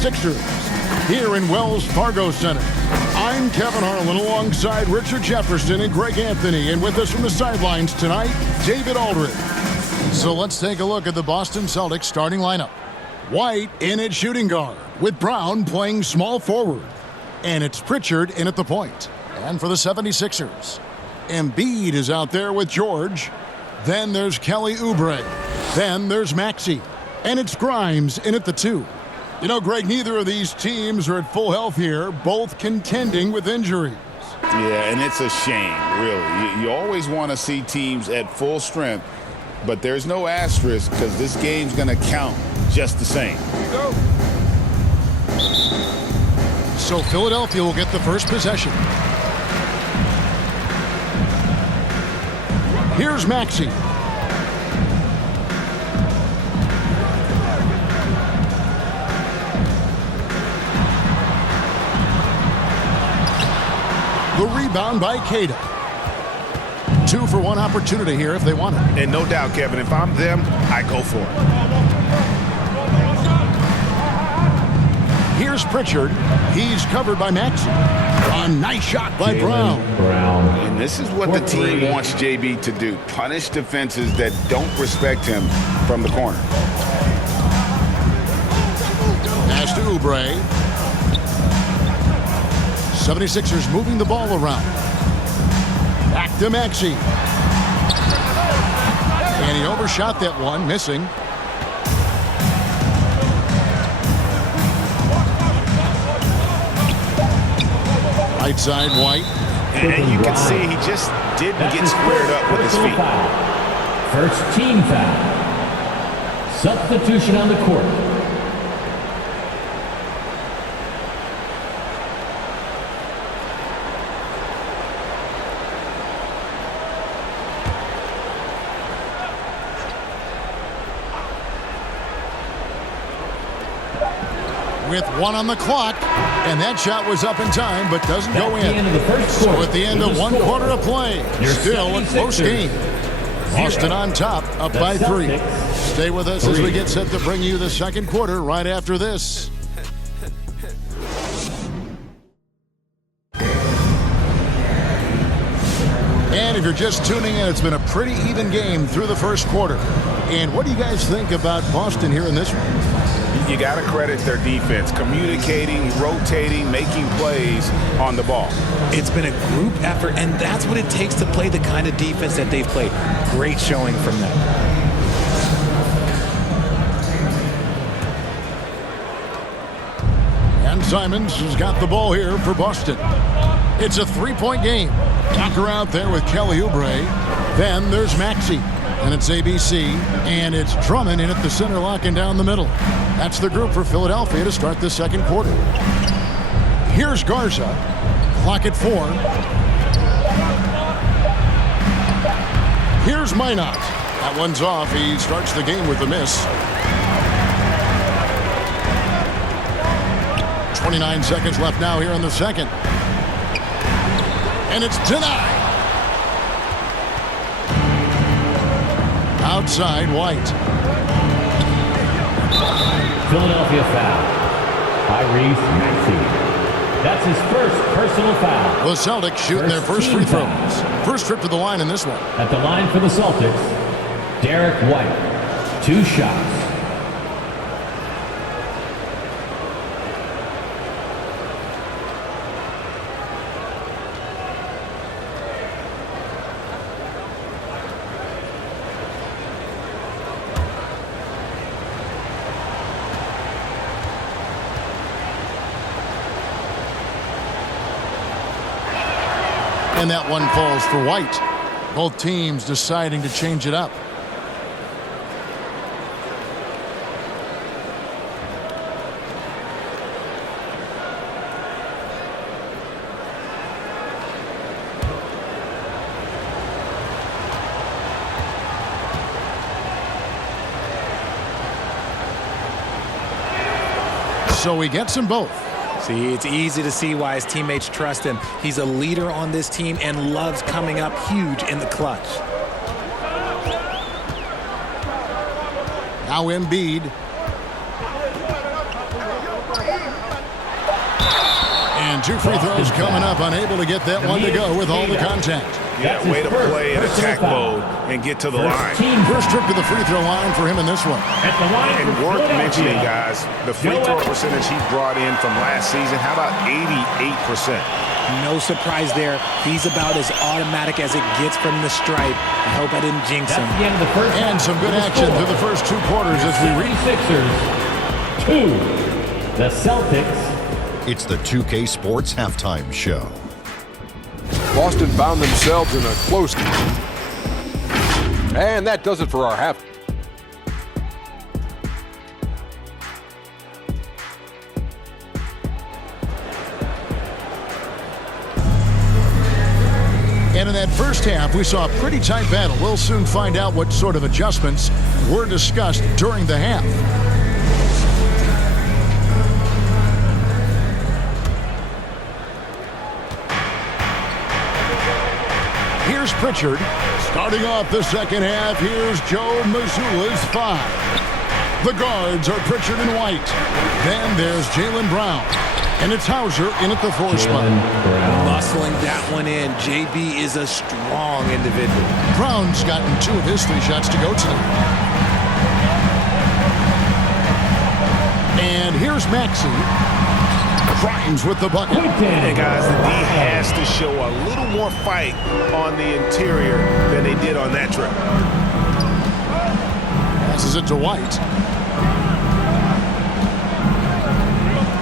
76ers here in Wells Fargo Center. I'm Kevin Harlan alongside Richard Jefferson and Greg Anthony, and with us from the sidelines tonight, David Aldridge. So let's take a look at the Boston Celtics starting lineup. White in at shooting guard, with Brown playing small forward. And it's Pritchard in at the point. And for the 76ers, Embiid is out there with George. Then there's Kelly Oubre. Then there's Maxey. And it's Grimes in at the 2. You know, Greg, neither of these teams are at full health here, both contending with injuries. Yeah, and it's a shame, really. You always want to see teams at full strength, but there's no asterisk because this game's going to count just the same. Here we go. So Philadelphia will get the first possession. Here's Maxey. The rebound by Cada. 2-for-1 opportunity here if they want it. And no doubt, Kevin, if I'm them, I go for it. Here's Pritchard. He's covered by Maxey. A nice shot by Brown. And this is what the team wants JB to do. Punish defenses that don't respect him from the corner. Pass to Oubre. 76ers moving the ball around. Back to Maxey. And he overshot that one, missing. Right side, White. And you can see he just didn't get squared up with his feet. First team foul. Substitution on the court. With 1 on the clock, and that shot was up in time, but doesn't go in. So at the end of 1 quarter of play, still a close game. Boston on top, up by 3. Stay with us as we get set to bring you the second quarter right after this. And if you're just tuning in, it's been a pretty even game through the first quarter. And what do you guys think about Boston here in this one? You got to credit their defense, communicating, rotating, making plays on the ball. It's been a group effort, and that's what it takes to play the kind of defense that they've played. Great showing from them. And Simons has got the ball here for Boston. It's a 3-point game. Tucker out there with Kelly Oubre. Then there's Maxey. And it's ABC, and it's Drummond in at the center, locking down the middle. That's the group for Philadelphia to start the second quarter. Here's Garza. Clock at 4. Here's Minot. That one's off. He starts the game with a miss. 29 seconds left now here in the second. And it's denied. Outside, White. Philadelphia foul. Tyrese Maxey. That's his first personal foul. The Celtics shooting their first free throws. First trip to the line in this one. At the line for the Celtics, Derek White. 2 shots. And that one falls for White. Both teams deciding to change it up. So he gets them both. See, it's easy to see why his teammates trust him. He's a leader on this team and loves coming up huge in the clutch. Now Embiid. And 2 free throws coming up, unable to get that one to go with all the contact. Yeah, way to play in attack mode and get to the line. First trip to the free throw line for him in this one. And worth mentioning, guys, the free throw percentage he brought in from last season, how about 88%? No surprise there. He's about as automatic as it gets from the stripe. I hope I didn't jinx him. And some good action through the first 2 quarters as we reach. Sixers 2. The Celtics. It's the 2K Sports Halftime Show. Boston found themselves in a close. And that does it for our half. And in that first half, we saw a pretty tight battle. We'll soon find out what sort of adjustments were discussed during the half. Here's Pritchard. Starting off the second half, here's Joe Mazzulla's 5. The guards are Pritchard and White. Then there's Jaylen Brown. And it's Hauser in at the 4 spot. Muscling that one in. JB is a strong individual. Brown's gotten 2 of his 3 shots to go tonight. And here's Maxey. Grimes with the bucket. Hey guys, the D has to show a little more fight on the interior than they did on that trip. Passes it to White.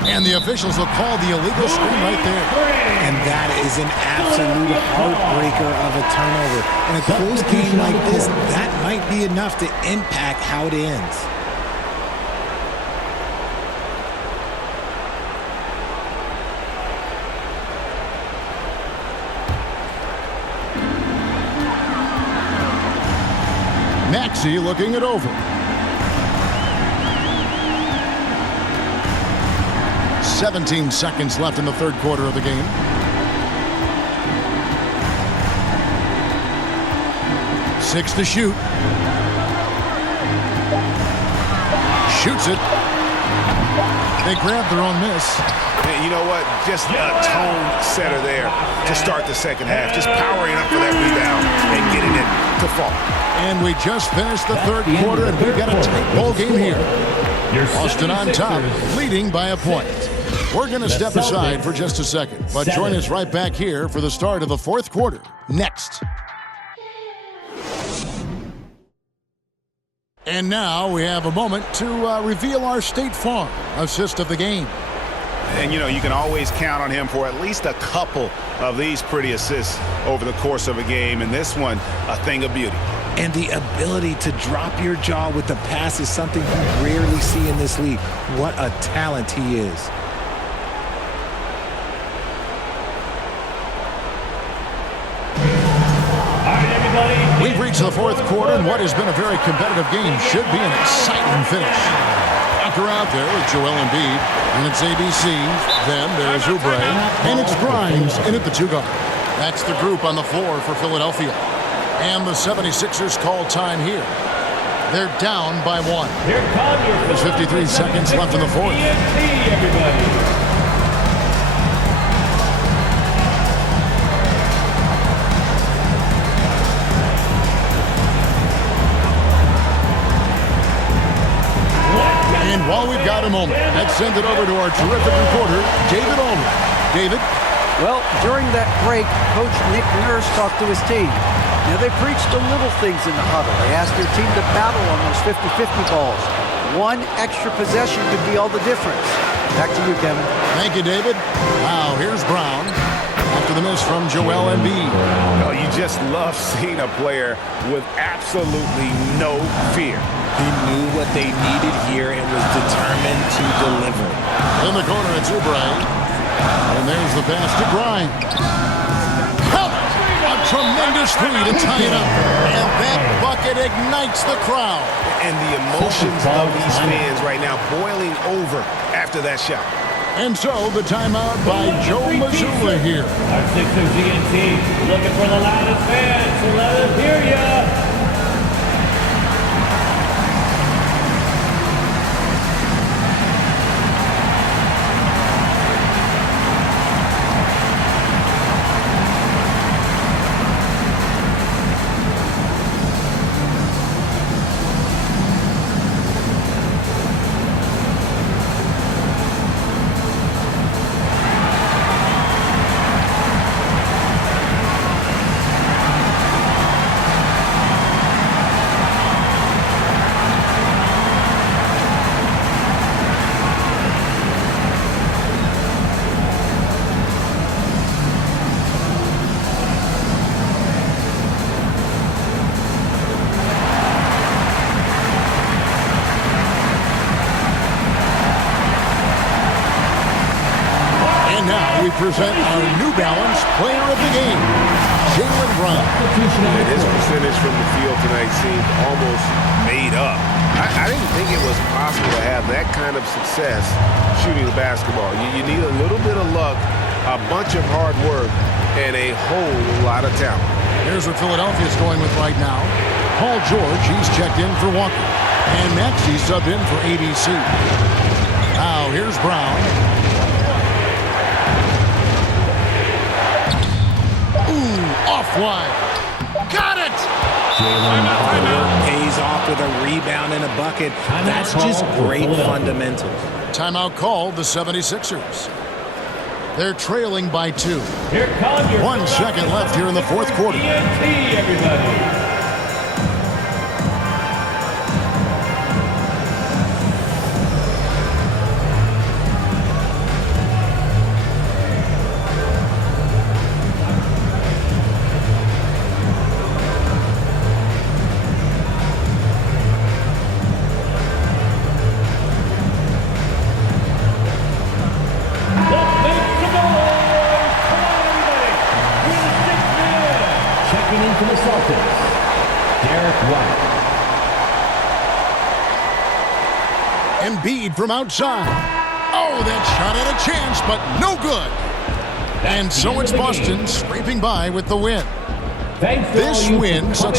And the officials will call the illegal screen right there. And that is an absolute heartbreaker of a turnover. In a close game like this, that might be enough to impact how it ends. Maxey looking it over. 17 seconds left in the 3rd quarter of the game. Six to shoot. Shoots it. They grab their own miss. And you know what? Just a tone setter there to start the second half. Just powering up for that rebound and getting it to fall. And we just finished the 3rd quarter, and we've got a tight ball game here. Boston on top, leading by a point. We're going to step aside for just a second, but join us right back here for the start of the 4th quarter next. And now we have a moment to reveal our State Farm assist of the game. And, you know, you can always count on him for at least a couple of these pretty assists over the course of a game. And this one, a thing of beauty. And the ability to drop your jaw with the pass is something you rarely see in this league. What a talent he is. We've reached the 4th quarter, and what has been a very competitive game should be an exciting finish. Tucker out there with Joel Embiid, and it's ABC. Then there's Oubre, and it's Grimes in at the 2 guard. That's the group on the floor for Philadelphia. And the 76ers call time here. They're down by 1. There's 53 seconds left in the 4th. And while we've got a moment, let's send it over to our terrific reporter, David Aldridge. David? Well, during that break, Coach Nick Nurse talked to his team. Now, they preached the little things in the huddle. They asked their team to battle on those 50-50 balls. One extra possession could be all the difference. Back to you, Kevin. Thank you, David. Now, here's Brown after the miss from Joel Embiid. Oh, you just love seeing a player with absolutely no fear. He knew what they needed here and was determined to deliver. In the corner, it's Oubre. And there's the pass to Grimes. A tremendous three to tie it up. And that bucket ignites the crowd. And the emotions of these fans right now boiling over after that shot. And so the timeout by Joe Mazzulla here. Our Sixers GNT looking for the loudest fans, so let us hear ya. now we present our New Balance Player of the Game, Jaylen Brown. And his percentage from the field tonight seemed almost made up. I didn't think it was possible to have that kind of success shooting the basketball. You need a little bit of luck, a bunch of hard work, and a whole lot of talent. Here's what Philadelphia's going with right now. Paul George, he's checked in for Walker. And Maxey subbed in for ABC. Now here's Brown. Ooh, off wide. Got it! Pays off with a rebound and a bucket. That's just great fundamentals. Timeout called the 76ers. They're trailing by 2. Here comes your 1 second left here in the fourth quarter. TNT, everybody. For the Celtics, Derek White. Embiid from outside. Oh, that shot had a chance, but no good. And so it's Boston scraping by with the win. Thanks for This all you win for sets